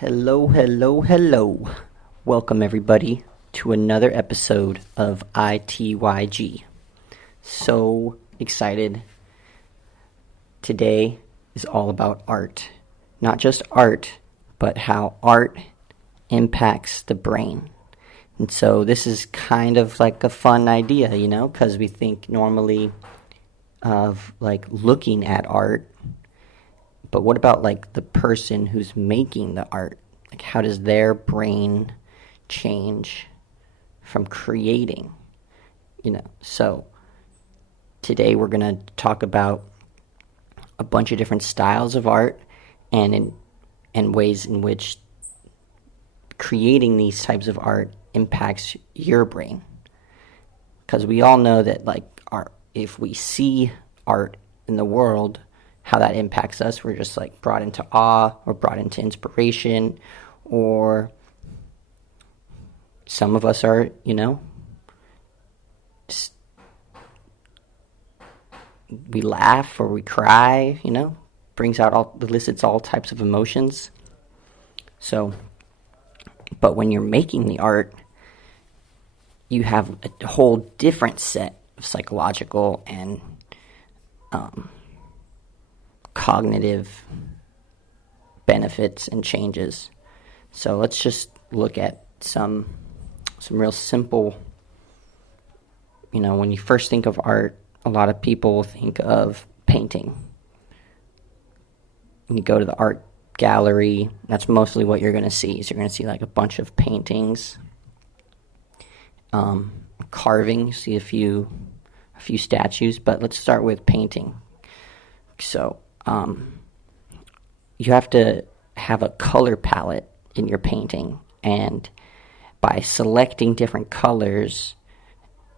Hello, hello, hello. Welcome, everybody, to another episode of I.T.Y.G. So excited. Today is all about art. Not just art, but how art impacts the brain. And so this is kind of like a fun idea, because we think normally of like looking at art. But what about like the person who's making the art? Like how does their brain change from creating? So today we're going to talk about a bunch of different styles of art and ways in which creating these types of art impacts your brain. Because we all know that if we see art in the world, how that impacts us, we're just like brought into awe or brought into inspiration, or some of us are, just we laugh or we cry, elicits all types of emotions. So, but when you're making the art, you have a whole different set of psychological and cognitive benefits and changes. So let's just look at some real simple, when you first think of art, a lot of people think of painting. When you go to the art gallery, that's mostly what you're going to see. So you're going to see like a bunch of paintings, carving, you see a few statues, but let's start with painting. So you have to have a color palette in your painting, and by selecting different colors,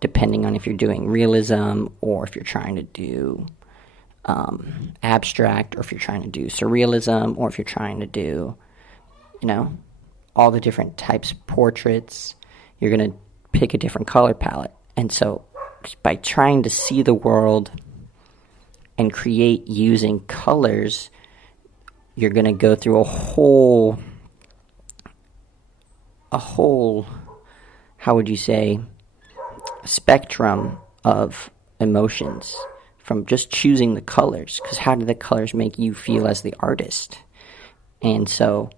depending on if you're doing realism or if you're trying to do abstract, or if you're trying to do surrealism, or if you're trying to do, all the different types of portraits, you're going to pick a different color palette. And so by trying to see the world and create using colors, you're going to go through a whole, how would you say, spectrum of emotions from just choosing the colors. Because how do the colors make you feel as the artist? And so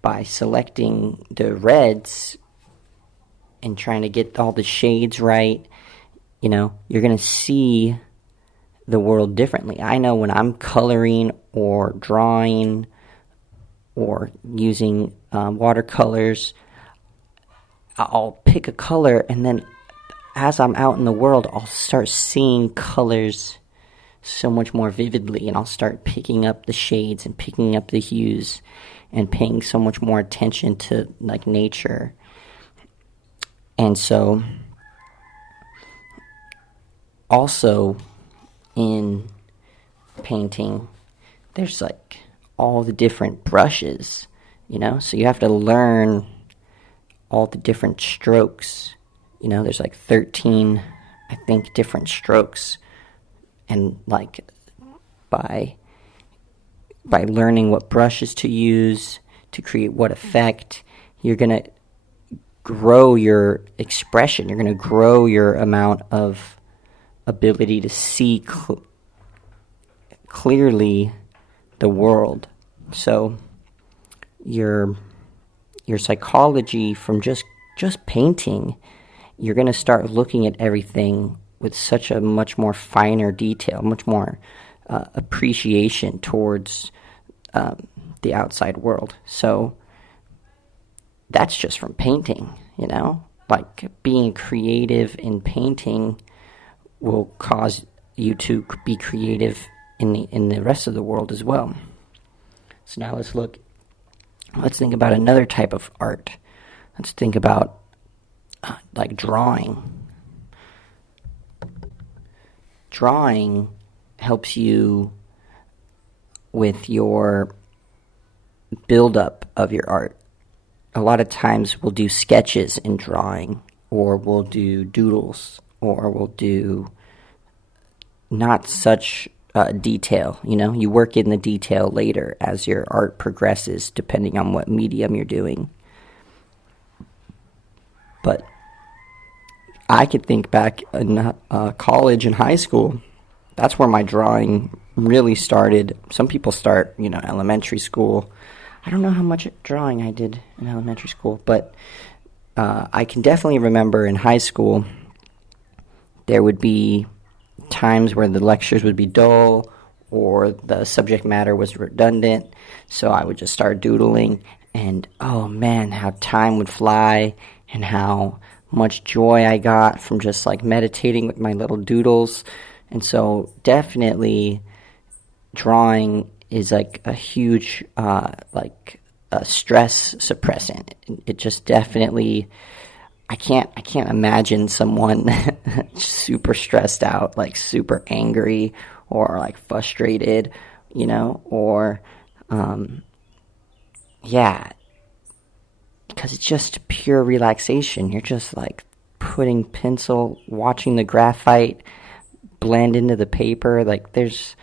by selecting the reds and trying to get all the shades right, you're going to see the world differently. I know when I'm coloring or drawing or using watercolors, I'll pick a color, and then as I'm out in the world, I'll start seeing colors so much more vividly, and I'll start picking up the shades and picking up the hues and paying so much more attention to like nature. And so also in painting, there's like all the different brushes, so you have to learn all the different strokes. There's like 13, I think, different strokes. And like by learning what brushes to use to create what effect, you're going to grow your expression. You're going to grow your amount of ability to see clearly the world. So your psychology from just painting, you're going to start looking at everything with such a much more finer detail, much more appreciation towards the outside world. So that's just from painting, like being creative in painting will cause you to be creative in the rest of the world as well. So now let's think about another type of art. Let's think about like drawing. Drawing helps you with your buildup of your art. A lot of times we'll do sketches in drawing, or we'll do doodles, or we'll do not such detail. You work in the detail later as your art progresses, depending on what medium you're doing. But I could think back in college and high school. That's where my drawing really started. Some people start, elementary school. I don't know how much drawing I did in elementary school, but I can definitely remember in high school there would be times where the lectures would be dull or the subject matter was redundant, so I would just start doodling, and oh man, how time would fly and how much joy I got from just like meditating with my little doodles. And so definitely drawing is like a huge like a stress suppressant. It just definitely, I can't imagine someone super stressed out, like super angry or like frustrated, or yeah, because it's just pure relaxation. You're just like putting pencil, watching the graphite blend into the paper. Like it's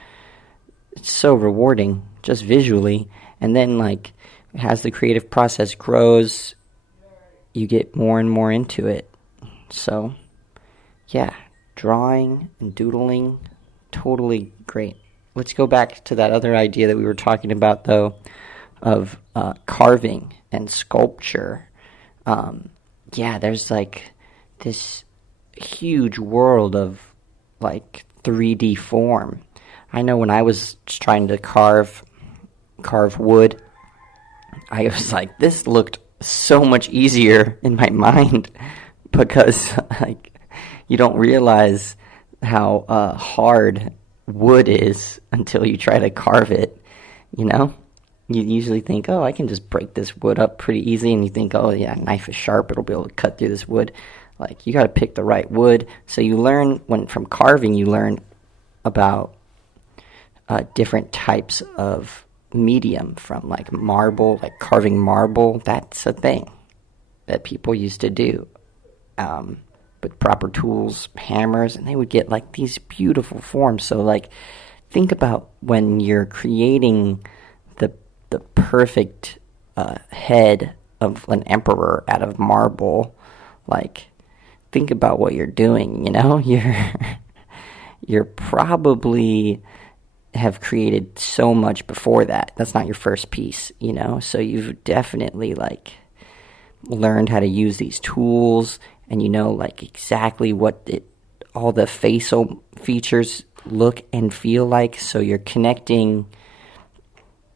so rewarding just visually. And then like as the creative process grows, you get more and more into it. So yeah, drawing and doodling, totally great. Let's go back to that other idea that we were talking about though, of carving and sculpture. There's like this huge world of like 3D form. I know when I was trying to carve wood, I was like, this looked so much easier in my mind, because like you don't realize how hard wood is until you try to carve it. You usually think, oh, I can just break this wood up pretty easy, and you think, oh yeah, knife is sharp, it'll be able to cut through this wood. Like, you got to pick the right wood. So you learn, from carving, you learn about different types of medium, from like marble, like carving marble. That's a thing that people used to do with proper tools, hammers, and they would get like these beautiful forms. So like, think about when you're creating the perfect head of an emperor out of marble. Like, think about what you're doing. You're probably have created so much before that. That's not your first piece, so you've definitely like learned how to use these tools, and like exactly what all the facial features look and feel like. So you're connecting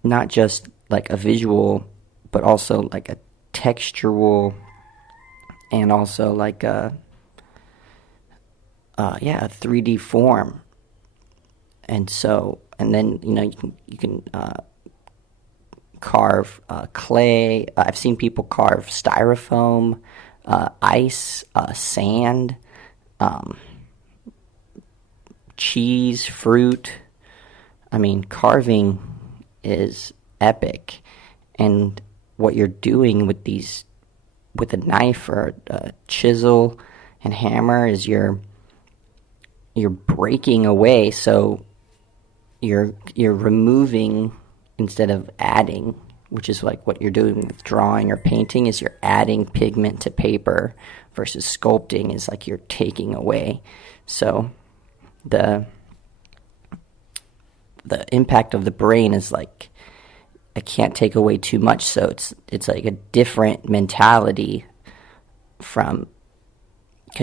not just like a visual, but also like a textural, and also like a 3D form. And so, and then you can carve clay. I've seen people carve styrofoam, ice, sand, cheese, fruit. I mean, carving is epic, and what you're doing with a knife or a chisel and hammer is you're breaking away. So you're removing instead of adding, which is like what you're doing with drawing or painting, is you're adding pigment to paper, versus sculpting is like you're taking away. So the impact of the brain is like, I can't take away too much, so it's like a different mentality because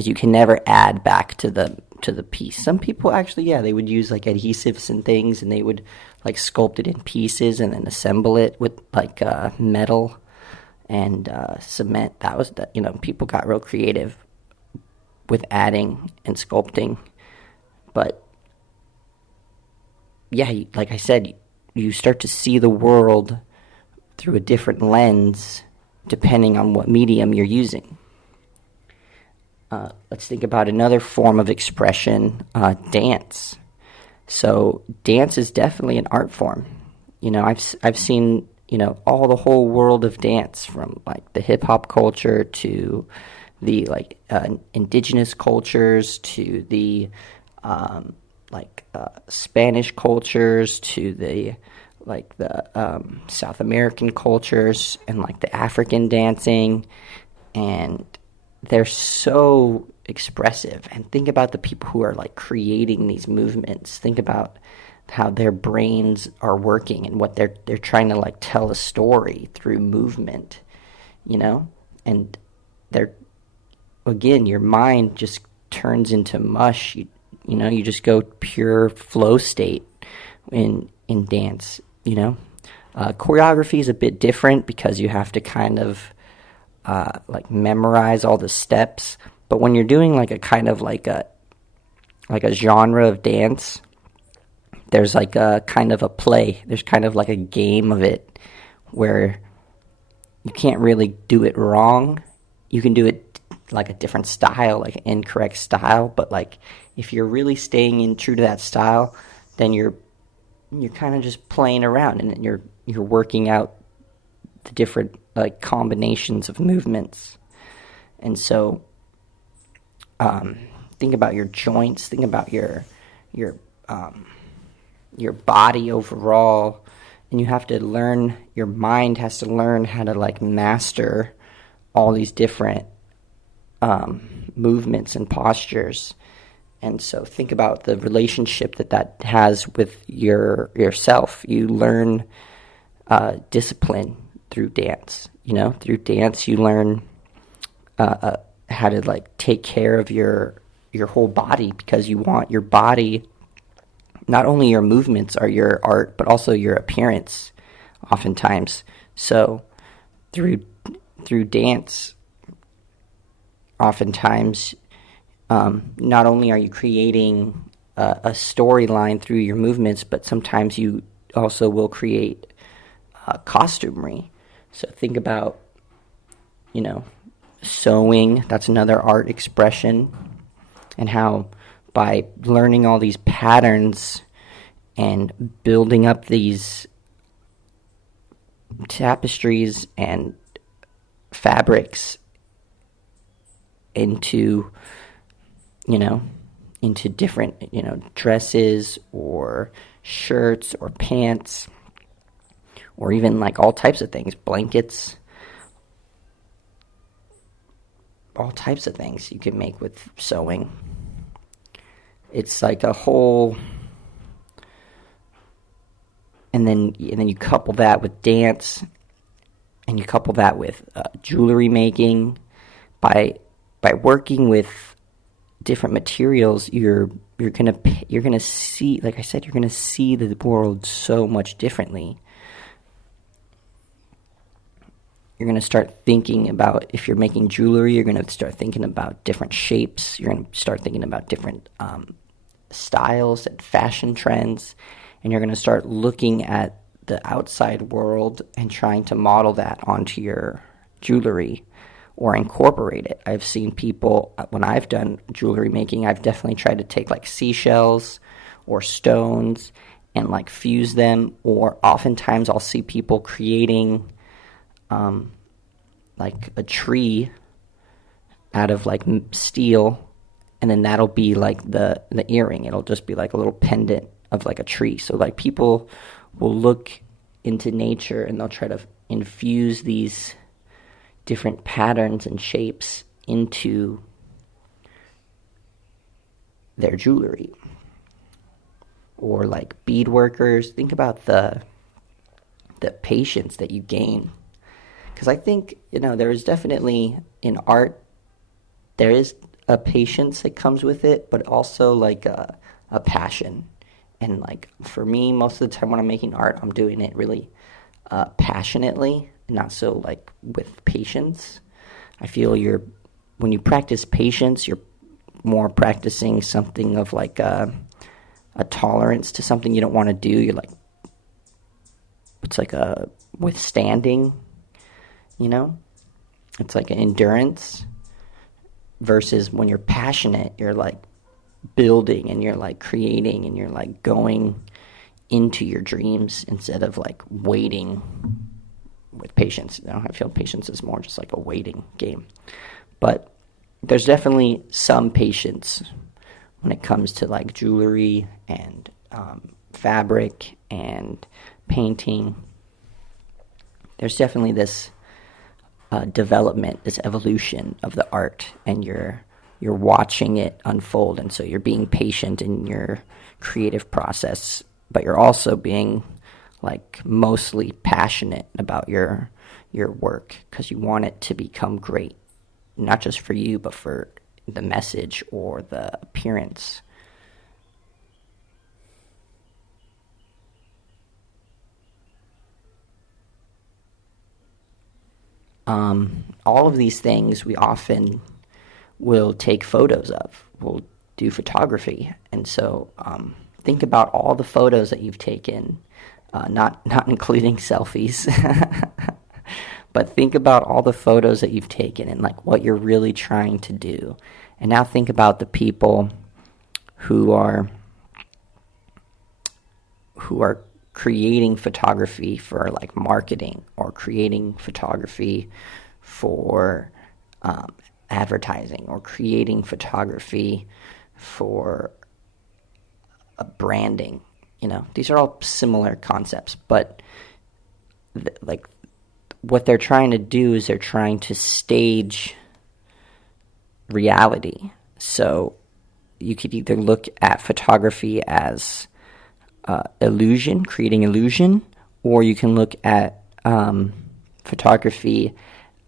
you can never add back to the piece. Some people actually, they would use like adhesives and things, and they would like sculpt it in pieces and then assemble it with like metal and cement. That was people got real creative with adding and sculpting. But yeah, like I said, you start to see the world through a different lens depending on what medium you're using. Let's think about another form of expression, dance. So dance is definitely an art form. I've seen all the whole world of dance, from like the hip hop culture to the like indigenous cultures to the like Spanish cultures to the South American cultures and like the African dancing, and they're so expressive. And think about the people who are like creating these movements. Think about how their brains are working and what they're trying to like tell a story through movement, you know? And they're, again, your mind just turns into mush. You just go pure flow state in dance, you know? Choreography is a bit different because you have to kind of like memorize all the steps. But when you're doing like a kind of like a genre of dance, there's like a kind of a play. There's kind of like a game of it where you can't really do it wrong. You can do it like a different style, like an incorrect style. But like if you're really staying in true to that style, then you're kind of just playing around and you're working out the different like combinations of movements. And so think about your joints, think about your body overall, and you have to learn, your mind has to learn how to like master all these different movements and postures. And so think about the relationship that has with yourself. You learn discipline through dance. Through dance you learn how to like take care of your whole body, because you want your body, not only your movements are your art, but also your appearance oftentimes. So through dance, oftentimes, not only are you creating a storyline through your movements, but sometimes you also will create costumery. So think about, sewing. That's another art expression, and how by learning all these patterns and building up these tapestries and fabrics into different, dresses or shirts or pants, or even like all types of things, blankets, all types of things you can make with sewing. It's like a whole, and then you couple that with dance, and you couple that with jewelry making. By working with different materials, you're gonna see, like I said, you're gonna see the world so much differently. You're going to start thinking about, if you're making jewelry, you're going to start thinking about different shapes. You're going to start thinking about different styles and fashion trends. And you're going to start looking at the outside world and trying to model that onto your jewelry or incorporate it. I've seen people, when I've done jewelry making, I've definitely tried to take like seashells or stones and like fuse them. Or oftentimes I'll see people creating like a tree out of like steel, and then that'll be like the earring. It'll just be like a little pendant of like a tree. So like people will look into nature and they'll try to infuse these different patterns and shapes into their jewelry. Or like bead workers, think about the patience that you gain. Because I think, there is definitely, in art, there is a patience that comes with it, but also like a passion. And like for me, most of the time when I'm making art, I'm doing it really passionately, not so like with patience. I feel when you practice patience, you're more practicing something of like a tolerance to something you don't want to do. You're like, it's like a withstanding. It's like an endurance, versus when you're passionate, you're like building and you're like creating and you're like going into your dreams instead of like waiting with patience. I feel patience is more just like a waiting game. But there's definitely some patience when it comes to like jewelry and fabric and painting. There's definitely this development, this evolution of the art, and you're watching it unfold, and so you're being patient in your creative process, but you're also being like mostly passionate about your work because you want it to become great, not just for you, but for the message or the appearance. All of these things we often will take photos of. We'll do photography, and so think about all the photos that you've taken, not including selfies, but think about all the photos that you've taken and like what you're really trying to do. And now think about the people who are creating photography for like marketing, or creating photography for advertising, or creating photography for branding. These are all similar concepts, but like what they're trying to do is they're trying to stage reality. So you could either look at photography as illusion, creating illusion, or you can look at photography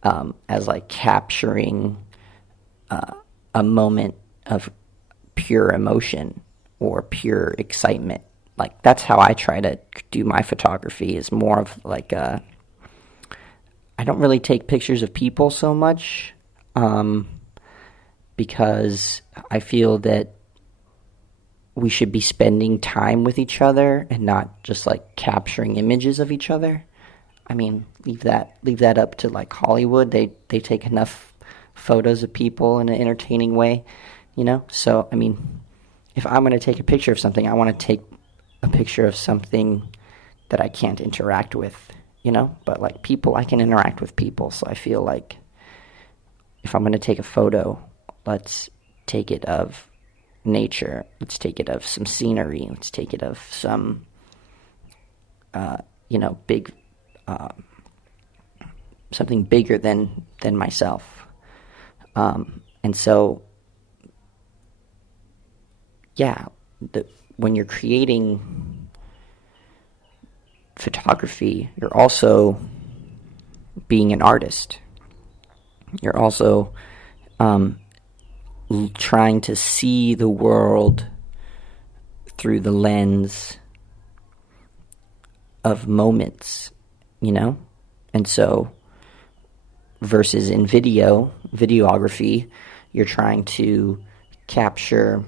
as like capturing a moment of pure emotion or pure excitement. Like that's how I try to do my photography, is more of like I don't really take pictures of people so much because I feel that we should be spending time with each other and not just like capturing images of each other. I mean, leave that up to like Hollywood. They take enough photos of people in an entertaining way, So I mean, if I'm going to take a picture of something, I want to take a picture of something that I can't interact with, But like people, I can interact with people, so I feel like if I'm going to take a photo, let's take it of nature. Let's take it of some scenery. Let's take it of some, big, something bigger than myself. And so, yeah, when you're creating photography, you're also being an artist. You're also trying to see the world through the lens of moments, And so, versus in videography, you're trying to capture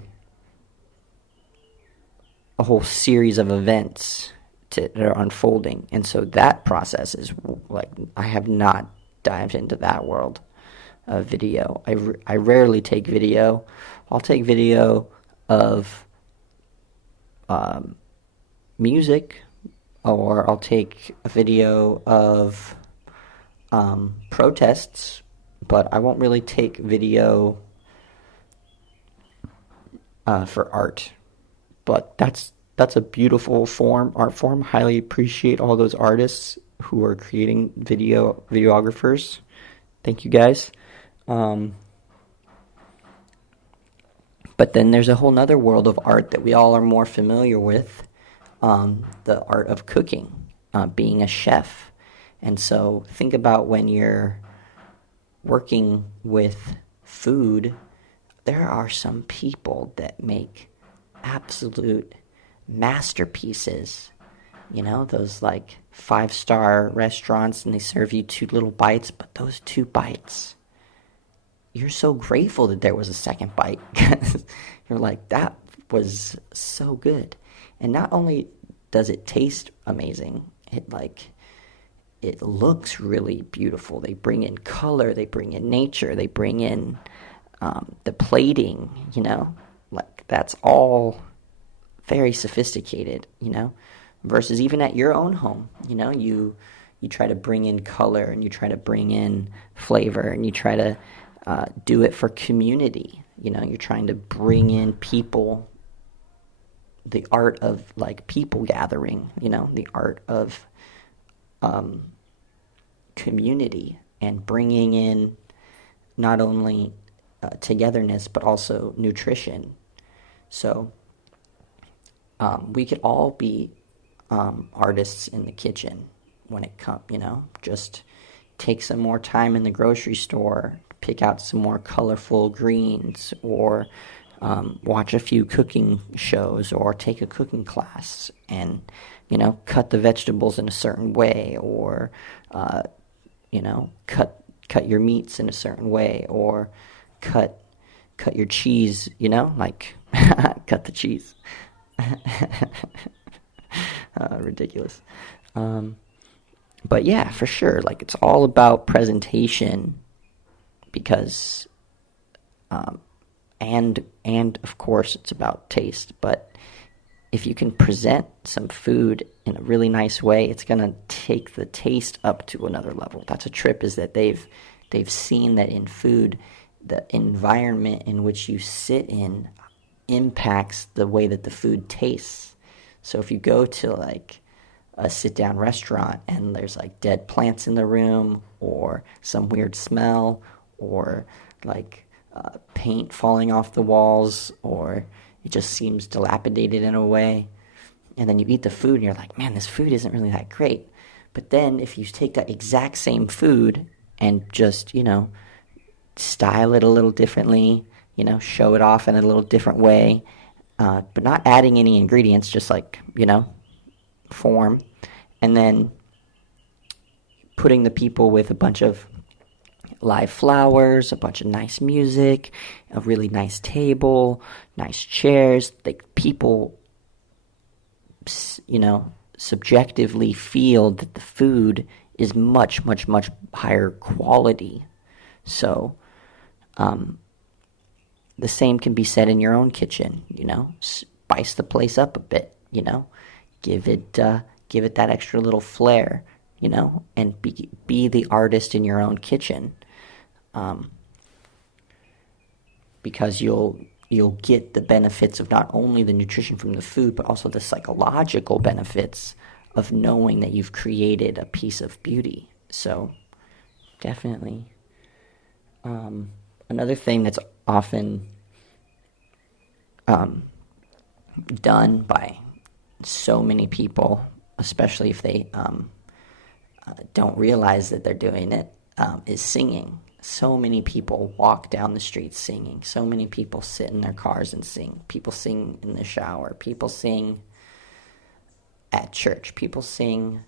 a whole series of events that are unfolding. And so that process is like, I have not dived into that world of video. I rarely take video. I'll take video of music, or I'll take a video of protests, but I won't really take video for art. But that's a beautiful art form. Highly appreciate all those artists who are creating videographers. Thank you guys. But then there's a whole nother world of art that we all are more familiar with, the art of cooking, being a chef. And so think about when you're working with food, there are some people that make absolute masterpieces. Those like 5-star restaurants, and they serve you 2 little bites, but those 2 bites, you're so grateful that there was a second bite, because you're like, that was so good. And not only does it taste amazing, it looks really beautiful. They bring in color, they bring in nature, they bring in the plating, like that's all very sophisticated, versus even at your own home, you try to bring in color, and you try to bring in flavor, and you try to do it for community, You're trying to bring in people, the art of like people gathering, the art of community, and bringing in not only togetherness but also nutrition. So we could all be artists in the kitchen when it comes, just take some more time in the grocery store, pick out some more colorful greens, or watch a few cooking shows, or take a cooking class, and cut the vegetables in a certain way, or cut your meats in a certain way, or cut your cheese, like cut the cheese. Ridiculous. But yeah, for sure, like it's all about presentation, because and of course it's about taste. But if you can present some food in a really nice way, it's going to take the taste up to another level. That's a trip, is that they've seen that in food, the environment in which you sit in impacts the way that the food tastes. So if you go to like a sit-down restaurant and there's like dead plants in the room, or some weird smell, or like paint falling off the walls, or it just seems dilapidated in a way, and then you eat the food and you're like, man, this food isn't really that great. But then if you take that exact same food and just, style it a little differently, show it off in a little different way, but not adding any ingredients, just like, form, and then putting the people with a bunch of live flowers, a bunch of nice music, a really nice table, nice chairs. Like people, subjectively feel that the food is much, much, much higher quality. So, the same can be said in your own kitchen. Spice the place up a bit. Give it that extra little flair. And be the artist in your own kitchen. Because you'll get the benefits of not only the nutrition from the food, but also the psychological benefits of knowing that you've created a piece of beauty. So, definitely. Another thing that's often done by so many people, especially if they don't realize that they're doing it, is singing. So many people walk down the street singing. So many people sit in their cars and sing. People sing in the shower. People sing at church. People sing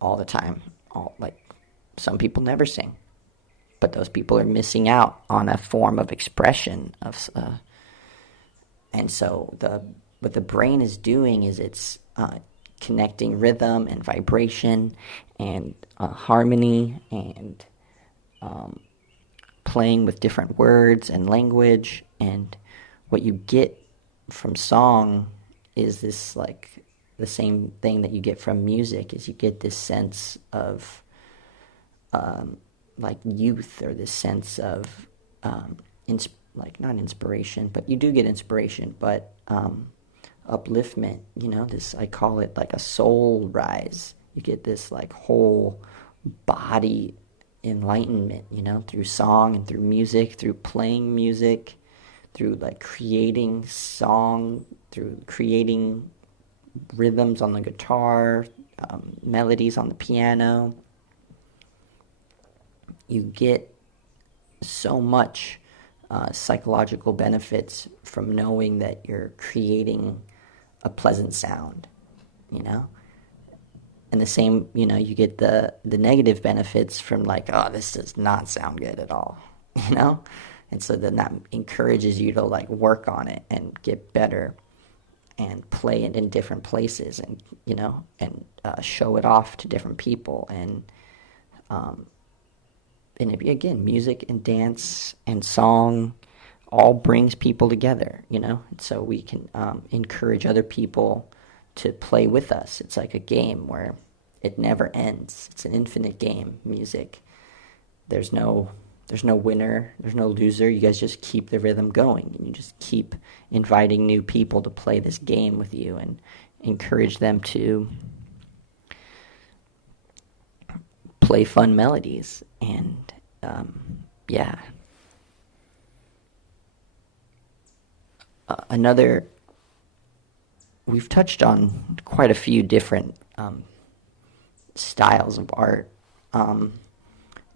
all the time. Some people never sing, but those people are missing out on a form of expression of. And so what the brain is doing is it's connecting rhythm and vibration and harmony, and playing with different words and language. And what you get from song is this, like, the same thing that you get from music, is you get this sense of like youth, or this sense of not inspiration, but you do get inspiration, but upliftment. This, I call it like a soul rise. You get this like whole body enlightenment, through song and through music, through playing music, through like creating song, through creating rhythms on the guitar, melodies on the piano. You get so much psychological benefits from knowing that you're creating a pleasant sound, And the same, you get the negative benefits from like, oh, this does not sound good at all, And so then that encourages you to like work on it and get better and play it in different places, and, and show it off to different people. And again, music and dance and song all brings people together, And so we can encourage other people to play with us. It's like a game where it never ends. It's an infinite game, music. There's no there's no winner, there's no loser. You guys just keep the rhythm going, and you just keep inviting new people to play this game with you, and encourage them to play fun melodies. And yeah. Another, we've touched on quite a few different styles of art.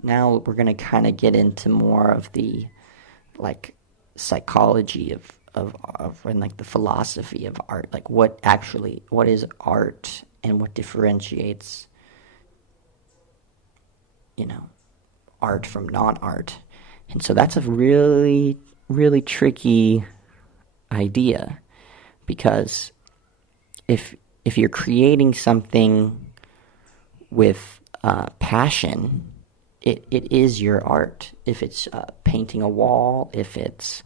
Now we're going to kind of get into more of the like psychology of and like the philosophy of art, like what is art, and what differentiates, art from non-art. And so that's a really, really tricky idea, because if you're creating something with passion, it is your art. If it's painting a wall, if it's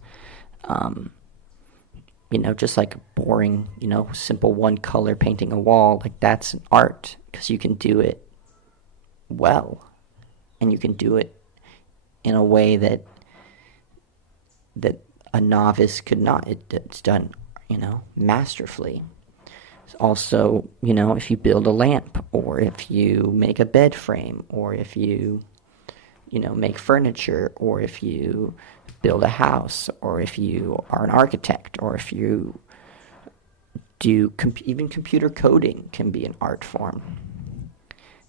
just like boring, simple one color painting a wall, like that's an art, because you can do it well, and you can do it in a way that a novice could not. It's done, masterfully. Also, if you build a lamp, or if you make a bed frame, or if you, make furniture, or if you build a house, or if you are an architect, or if you do even computer coding can be an art form.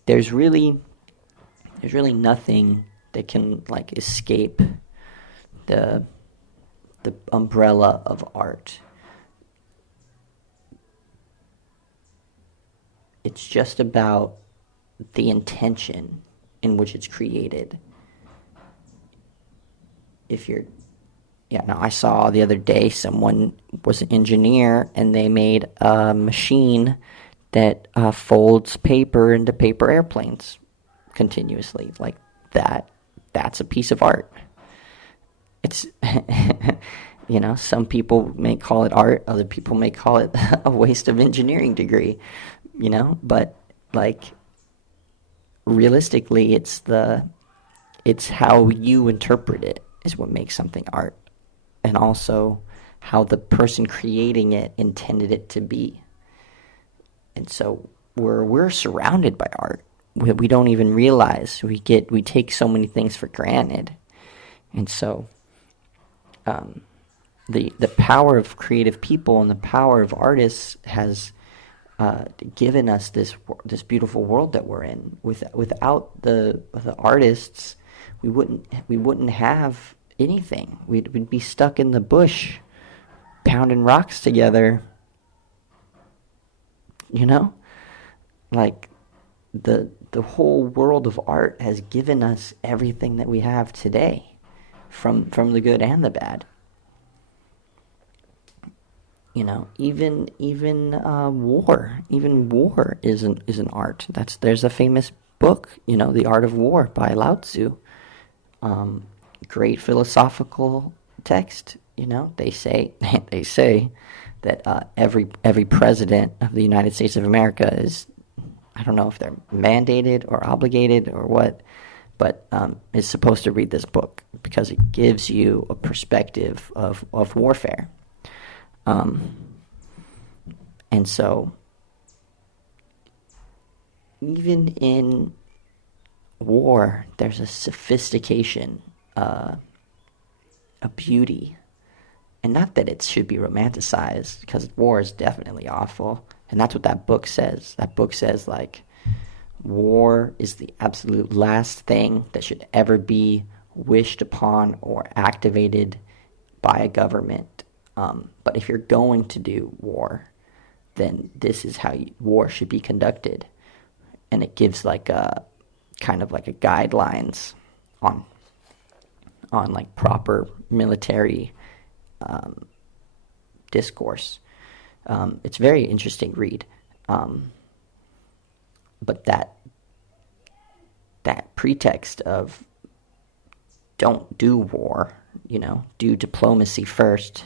There's really nothing that can like escape the umbrella of art. It's just about the intention in which it's created. Now I saw the other day someone was an engineer, and they made a machine that folds paper into paper airplanes continuously. Like that's a piece of art. It's, some people may call it art, other people may call it a waste of engineering degree, but like realistically, it's how you interpret it is what makes something art, and also how the person creating it intended it to be. And so we're surrounded by art. We don't even realize. We take so many things for granted. And so the power of creative people and the power of artists has given us this beautiful world that we're in. Without the artists, we wouldn't have anything. We'd be stuck in the bush, pounding rocks together. Like the whole world of art has given us everything that we have today, from the good and the bad. Even war is an art. There's a famous book, The Art of War by Lao Tzu. Great philosophical text. They say that every president of the United States of America is, I don't know if they're mandated or obligated or what, but is supposed to read this book, because it gives you a perspective of warfare. And so even in war, there's a sophistication, a beauty. And not that it should be romanticized, because war is definitely awful. And that's what that book says. That book says, like, war is the absolute last thing that should ever be wished upon or activated by a government. But if you're going to do war, then this is how war should be conducted. And it gives like a kind of like a guidelines on like proper military discourse. It's a very interesting read. But that pretext of don't do war, do diplomacy first.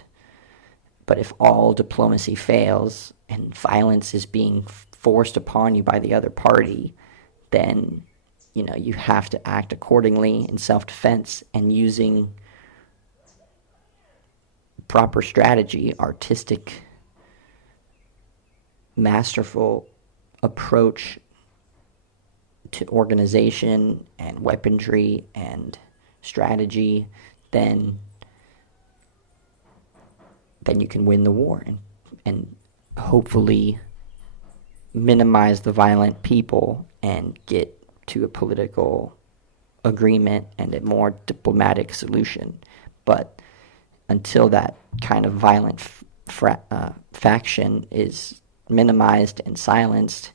But if all diplomacy fails and violence is being forced upon you by the other party, then you have to act accordingly in self-defense, and using proper strategy, artistic, masterful approach to organization and weaponry and strategy, then you can win the war and hopefully minimize the violent people and get to a political agreement and a more diplomatic solution. But until that kind of violent faction is minimized and silenced,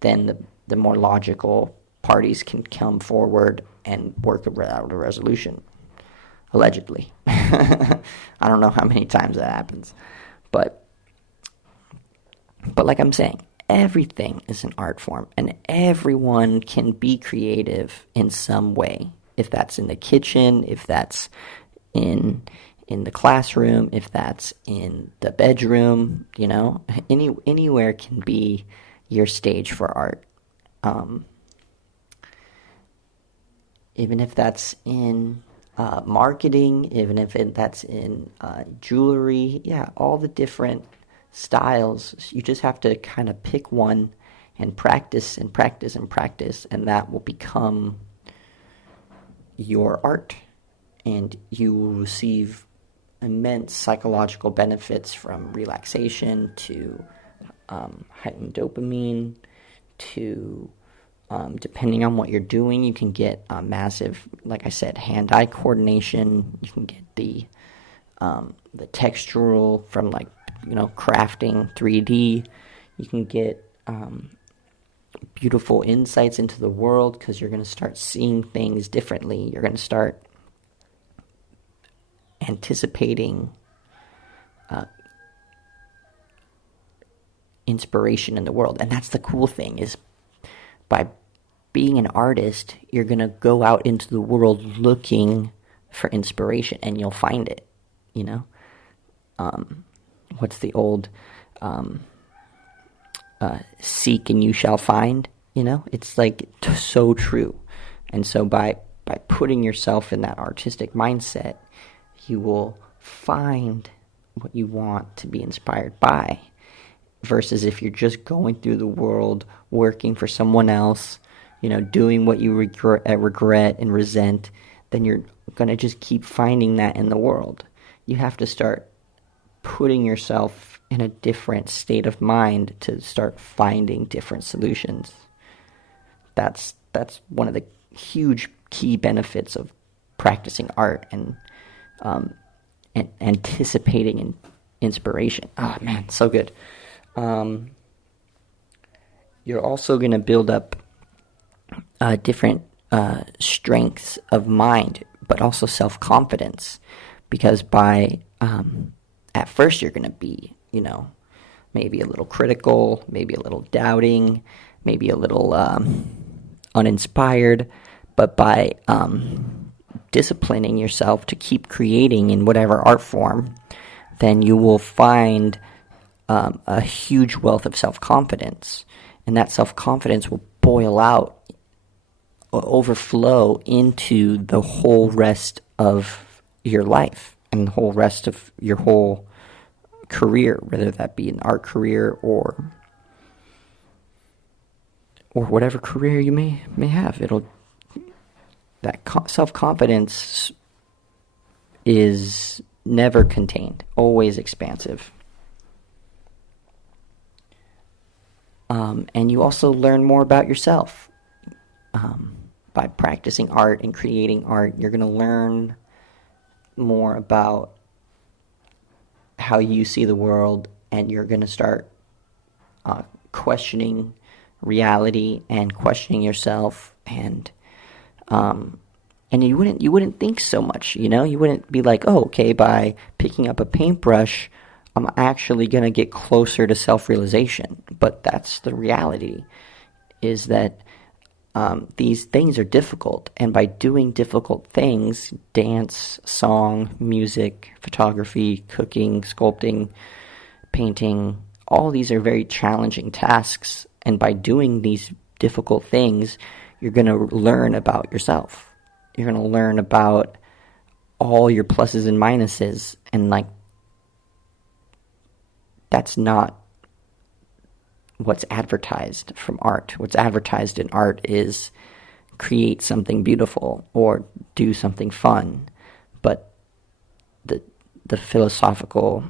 then the more logical parties can come forward and work out a resolution. Allegedly. I don't know how many times that happens. But like I'm saying, everything is an art form, and everyone can be creative in some way. If that's in the kitchen, if that's in the classroom, if that's in the bedroom, anywhere can be your stage for art. Even if that's in marketing, even if that's in jewelry, all the different styles. You just have to kind of pick one and practice and practice and practice, and that will become your art. And you will receive immense psychological benefits, from relaxation to heightened dopamine to depending on what you're doing, you can get massive, like I said, hand-eye coordination. You can get the textural from crafting 3D. You can get beautiful insights into the world, because you're going to start seeing things differently. You're going to start anticipating inspiration in the world. And that's the cool thing, is by being an artist, you're going to go out into the world looking for inspiration, and you'll find it, what's the old seek and you shall find, It's so true. And so by putting yourself in that artistic mindset, you will find what you want to be inspired by. Versus if you're just going through the world working for someone else, doing what you regret and resent, then you're going to just keep finding that in the world. You have to start putting yourself in a different state of mind to start finding different solutions. That's one of the huge key benefits of practicing art and anticipating inspiration. Oh man, so good. You're also going to build up different strengths of mind, but also self-confidence, because by at first you're going to be, maybe a little critical, maybe a little doubting, maybe a little uninspired, but by disciplining yourself to keep creating in whatever art form, then you will find a huge wealth of self-confidence, and that self-confidence will boil out, overflow into the whole rest of your life and the whole rest of your whole career, whether that be an art career or whatever career you may have. That self-confidence is never contained, always expansive. And you also learn more about yourself. By practicing art and creating art, you're going to learn more about how you see the world, and you're going to start questioning reality and questioning yourself, and you wouldn't think so much, you wouldn't be like, oh, okay, by picking up a paintbrush, I'm actually going to get closer to self-realization. But that's the reality, is that these things are difficult, and by doing difficult things, dance, song, music, photography, cooking, sculpting, painting, all these are very challenging tasks, and by doing these difficult things, you're going to learn about yourself. You're going to learn about all your pluses and minuses, and like, that's not what's advertised from art. What's advertised in art is create something beautiful or do something fun. But the philosophical,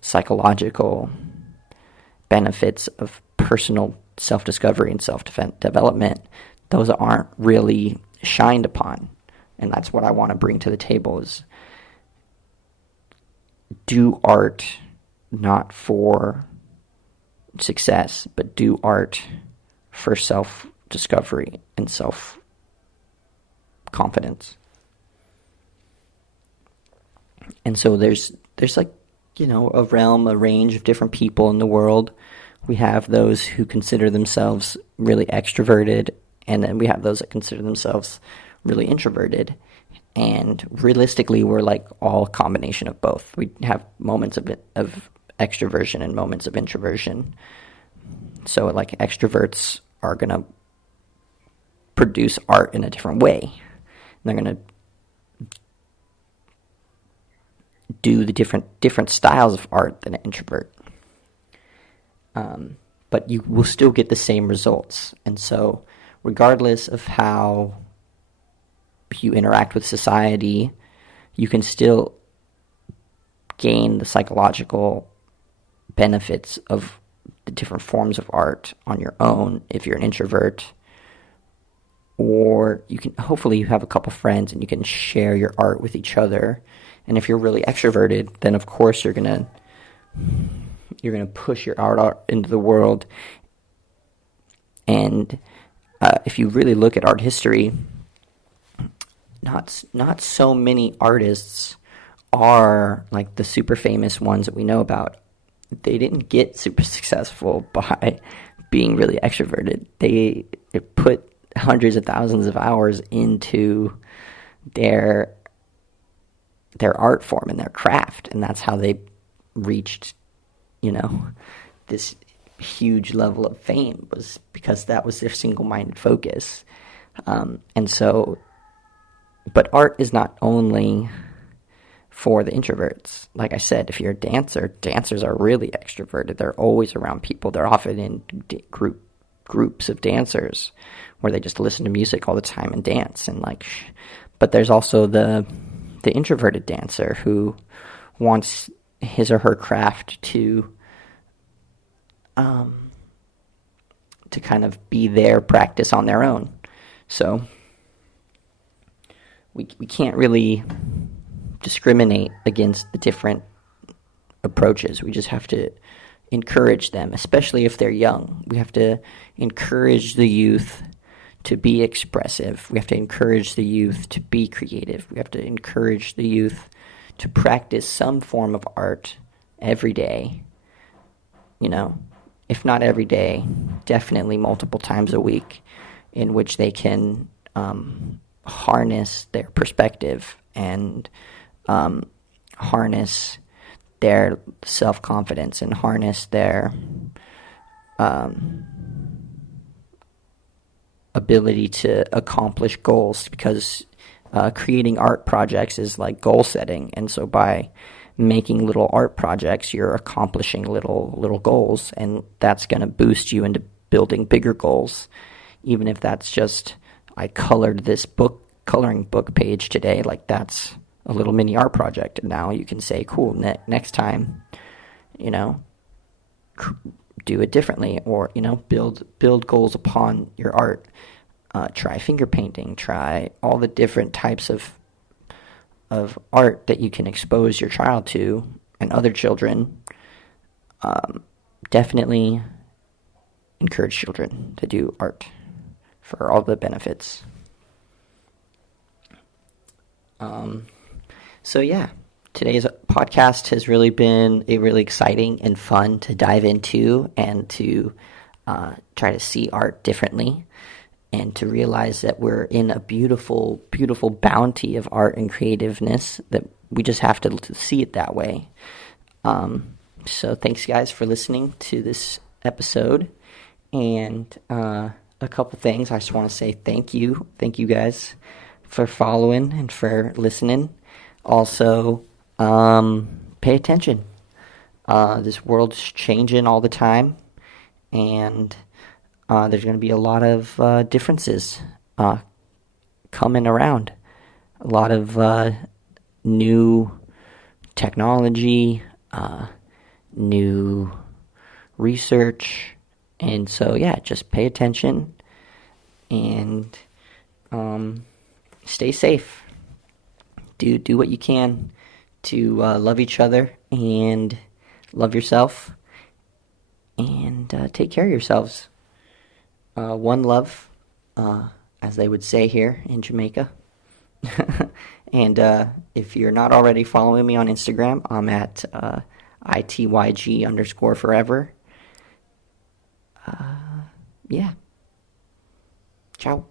psychological benefits of personal self-discovery and self-development, those aren't really shined upon. And that's what I want to bring to the table is do art not for success, but do art for self-discovery and self-confidence. And so there's like, a range of different people in the world. We have those who consider themselves really extroverted, and then we have those that consider themselves really introverted. And realistically, we're like all a combination of both. We have moments of extroversion and moments of introversion. So like extroverts are going to produce art in a different way. They're going to do the different styles of art than an introvert. But you will still get the same results. And so regardless of how you interact with society, you can still gain the psychological benefits of the different forms of art on your own if you're an introvert. Or hopefully you have a couple friends and you can share your art with each other. And if you're really extroverted, then of course you're gonna push your art out into the world. And if you really look at art history, not so many artists are like the super famous ones that we know about. They didn't get super successful by being really extroverted. They put hundreds of thousands of hours into their art form and their craft, and that's how they reached, this huge level of fame, was because that was their single-minded focus. And so, but art is not only for the introverts. Like I said, if you're a dancer, dancers are really extroverted. They're always around people. They're often in groups of dancers where they just listen to music all the time and dance. And but there's also the introverted dancer who wants his or her craft to kind of be their practice on their own. So we can't really discriminate against the different approaches. We just have to encourage them, especially if they're young. We have to encourage the youth to be expressive. We have to encourage the youth to be creative. We have to encourage the youth to practice some form of art every day. If not every day, definitely multiple times a week, in which they can harness their perspective and harness their self-confidence and harness their ability to accomplish goals, because creating art projects is like goal setting. And so by making little art projects, you're accomplishing little goals, and that's going to boost you into building bigger goals. Even if that's just, I colored this coloring book page today, like that's a little mini art project. And now you can say, cool, next time, do it differently, or build goals upon your art. Try finger painting, try all the different types of art that you can expose your child to and other children. Definitely encourage children to do art for all the benefits. So yeah, today's podcast has really been really exciting and fun to dive into and to try to see art differently, and to realize that we're in a beautiful, beautiful bounty of art and creativeness, that we just have to see it that way. So thanks, guys, for listening to this episode. And a couple things. I just want to say thank you. Thank you guys for following and for listening. Also, pay attention. This world's changing all the time, and there's going to be a lot of differences coming around. A lot of new technology, new research, and so yeah, just pay attention and stay safe. Do what you can to love each other and love yourself, and take care of yourselves. One love, as they would say here in Jamaica. And if you're not already following me on Instagram, I'm at I.T.Y.G _ forever. Yeah. Ciao.